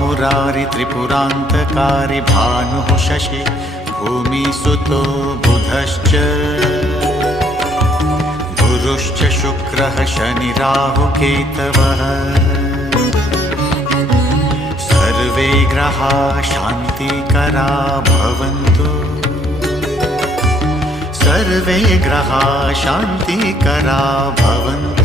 मुरारि त्रिपुरान्तकारि भानुः शशि भूमिसुतो बुधश्च गुरुश्च शुक्रः शनिराहुकेतवः सर्वे ग्रहाः शान्तिकरा भवन्तु सर्वे ग्रहाः शान्तिकरा भवन्तु।